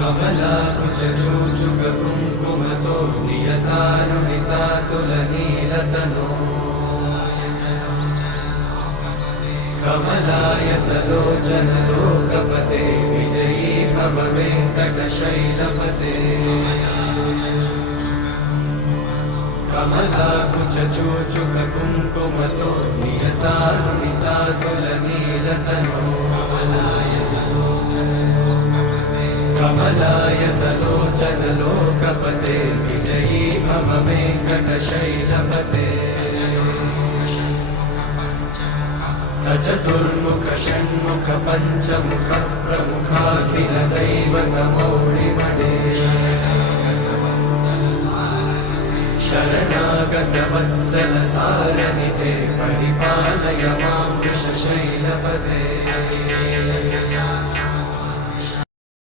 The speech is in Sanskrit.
कमलाकुचूचुककुङ्कुमतो नियतारुणितातुलनीलतनो कमलायतलोचनलोकपते विजयी भव वेङ्कटशैलपते कमलाकुचूचुककुङ्कुमतो नियतारुणितातुलनीलतनो कमलायतलोचनलोकपते विजयी भव वेङ्कटशैलपते सचतुर्मुख षण्मुख पञ्चमुख प्रमुखाखिलदैवतमौलिमणे शरणागतवत्सल सार